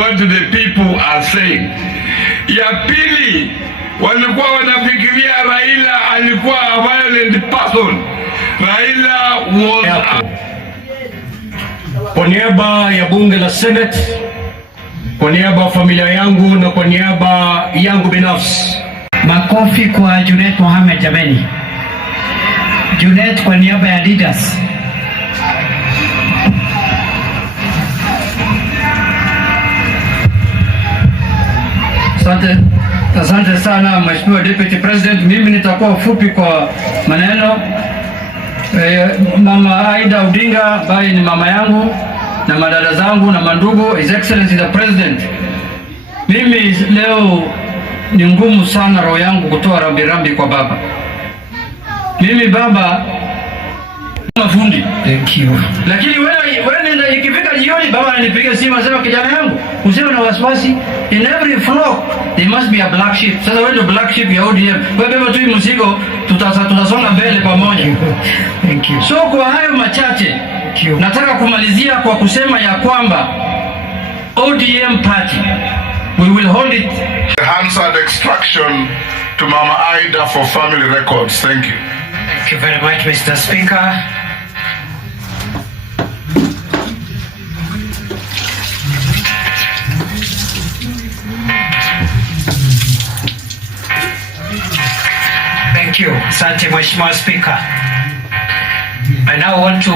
what the people are saying. Ya pili, walikuwa wanafikiria Raila alikuwa a violent person. Raila was kwa niaba ya bunge la Senate, kwa niaba ya familia yangu na kwa niaba yangu binafsi. Makofi kwa Junet Mohamed jameni. Junet kwa niaba ya leaders. Asante sana Mheshimiwa Deputy President. Mimi nitakuwa fupi kwa maneno. Mama Aida Odinga ambaye ni mama yangu na madada zangu na mandugu, His Excellency the President. Mimi leo ni ngumu sana roho yangu kutoa rambirambi kwa baba. Mimi baba mafundi. Thank you. Lakini wewe ikifika jioni baba ananipiga simu anasema kijana yangu usiwe na wasiwasi, in every flock there must be a black sheep. Sasa wewe ndio black sheep ya ODM. Wewe beba tu mzigo, tutasonga mbele pamoja. Thank you. So kwa hayo machache nataka kumalizia kwa kusema ya kwamba ODM party we will hold it. the Hansard extraction to Mama Aida for family records. Thank you. Thank you very much, Mr. Speaker. Thank you. Asante Mheshimiwa Speaker. I now want to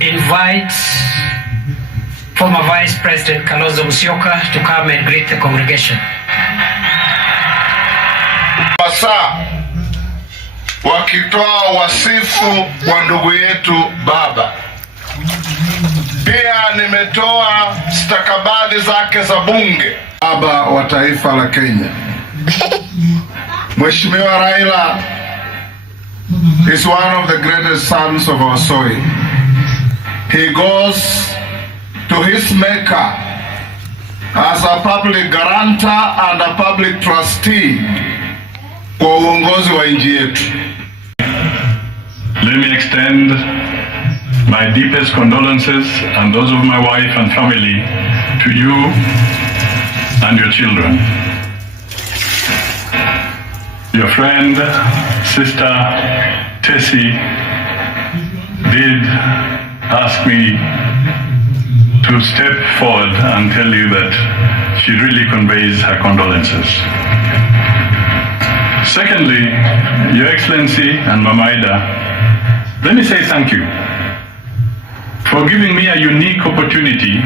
invite former Vice President Kalonzo Musyoka to come and greet the congregation. Sasa wakitoa wasifu wa ndugu yetu baba, pia nimetoa stakabadhi zake za bunge. Baba wa taifa la Kenya Mheshimiwa Raila is one of the greatest sons of our soil. He goes to his maker as a public guarantor and a public trustee kwa uongozi wa nchi yetu. Let me extend my deepest condolences and those of my wife and family to you and your children. Your friend, sister Tessie did ask me to step forward and tell you that she really conveys her condolences. Secondly, Your Excellency and Mama Aida, let me say thank you for giving me a unique opportunity